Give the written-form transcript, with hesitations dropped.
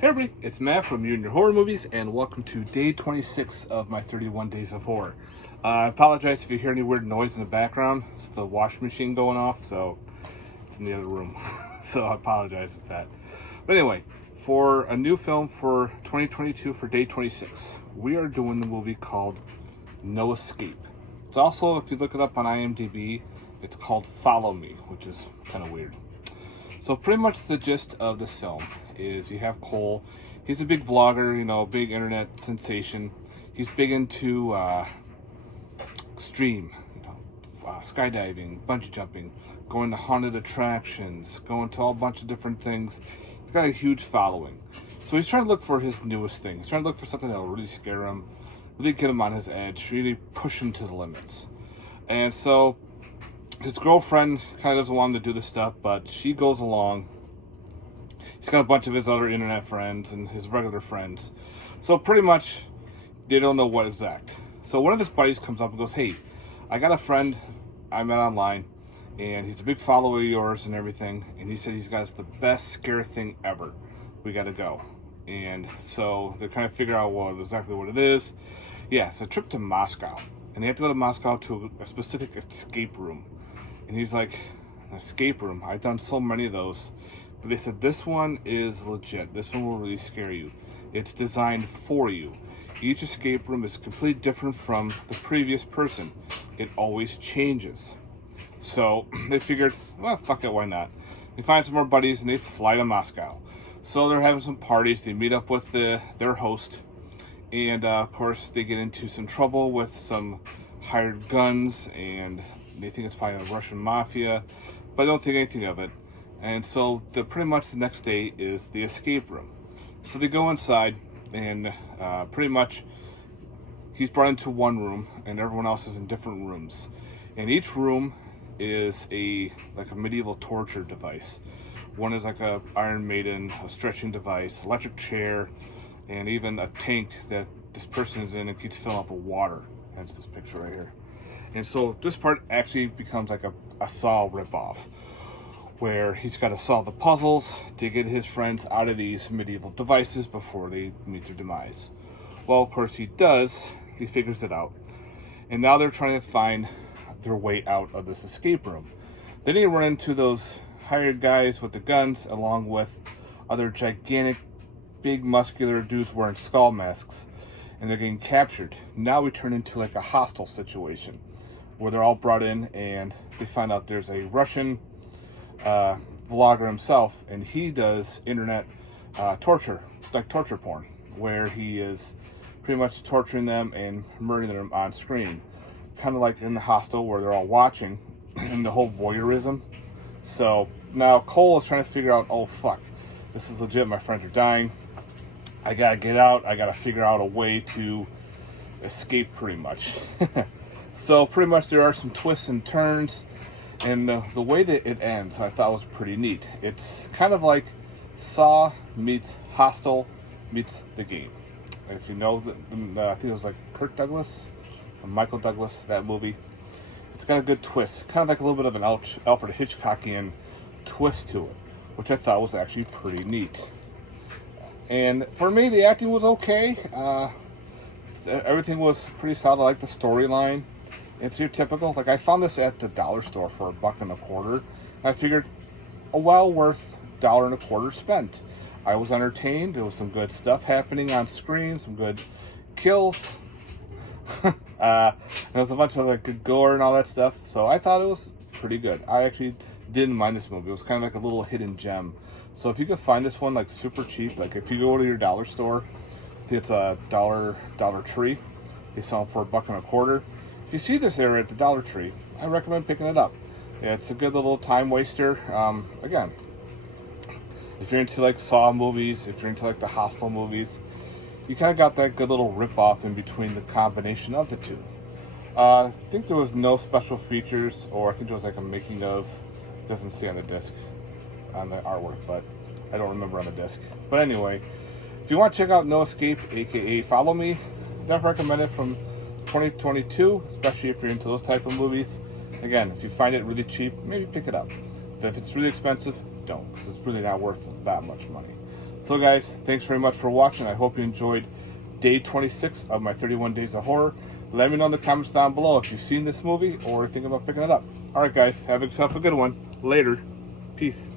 Hey everybody, it's Matt from You and Your Horror Movies, and welcome to day 26 of my 31 Days of Horror. I apologize if you hear any weird noise in the background. It's the washing machine going off, so it's in the other room. So I apologize for that. But anyway, for a new film for 2022 for day 26, we are doing the movie called No Escape. It's also, if you look it up on IMDb, it's called Follow Me, which is kind of weird. So pretty much the gist of this film is you have Cole. He's a big vlogger, big internet sensation. He's big into extreme, skydiving, bungee jumping, going to haunted attractions, going to a bunch of different things. He's got a huge following. So he's trying to look for his newest thing. He's trying to look for something that will really scare him, really get him on his edge, really push him to the limits. And so his girlfriend kind of doesn't want him to do this stuff, but she goes along. He's got a bunch of his other internet friends and his regular friends. So pretty much, they don't know what exact. So one of his buddies comes up and goes, "Hey, I got a friend I met online, and he's a big follower of yours and everything. And he said he's got the best scare thing ever. We got to go." And so they kind of figure out exactly what it is. Yeah, it's a trip to Moscow. And they have to go to Moscow to a specific escape room. And he's like, "An escape room? I've done so many of those." But they said, "This one is legit. This one will really scare you. It's designed for you. Each escape room is completely different from the previous person. It always changes." So they figured, well, fuck it, why not? They find some more buddies and they fly to Moscow. So they're having some parties. They meet up with their host. And of course, they get into some trouble with some hired guns, and they think it's probably a Russian mafia, but I don't think anything of it. And so pretty much the next day is the escape room. So they go inside, and pretty much he's brought into one room, and everyone else is in different rooms. And each room is like a medieval torture device. One is like a Iron Maiden, a stretching device, electric chair, and even a tank that this person is in and keeps filling up with water. That's this picture right here. And so this part actually becomes like a Saw ripoff, where he's got to solve the puzzles to get his friends out of these medieval devices before they meet their demise. Well, of course he does. He figures it out. And now they're trying to find their way out of this escape room. Then you run into those hired guys with the guns, along with other gigantic, big, muscular dudes wearing skull masks. And they're getting captured. Now we turn into like a hostile situation, where they're all brought in and they find out there's a Russian vlogger himself, and he does internet torture, like torture porn, where he is pretty much torturing them and murdering them on screen, kind of like in the Hostel, where they're all watching, and the whole voyeurism. So now Cole is trying to figure out, oh fuck, this is legit, my friends are dying, I gotta get out, I gotta figure out a way to escape pretty much. So pretty much there are some twists and turns, and the way that it ends I thought was pretty neat. It's kind of like Saw meets Hostel meets The Game. If you know, I think it was like Kirk Douglas or Michael Douglas, that movie. It's got a good twist, kind of like a little bit of an Alfred Hitchcockian twist to it, which I thought was actually pretty neat. And for me, the acting was okay. Everything was pretty solid. I like the storyline. It's your typical, like I found this at the dollar store for $1.25. I figured well worth $1.25 spent. I was entertained. There was some good stuff happening on screen, some good kills. There was a bunch of like good gore and all that stuff. So I thought it was pretty good. I actually didn't mind this movie. It was kind of like a little hidden gem. So if you could find this one like super cheap, like if you go to your dollar store, it's a Dollar Tree. They sell them for $1.25. If you see this area at the Dollar Tree, I recommend picking it up. Yeah, it's a good little time waster. Again, if you're into like Saw movies, if you're into like the Hostel movies, you kind of got that good little rip-off in between the combination of the two. I think there was no special features, or I think there was like a making of. It doesn't say on the disc, on the artwork, but I don't remember on the disc. But anyway, if you want to check out No Escape, aka Follow Me, definitely recommend it from 2022, especially if you're into those type of movies. Again, if you find it really cheap, maybe pick it up. If it's really expensive, don't, because it's really not worth that much money. So guys, thanks very much for watching. I hope you enjoyed day 26 of my 31 Days of Horror. Let me know in the comments down below if you've seen this movie or are thinking about picking it up. Alright guys, have yourself a good one. Later. Peace.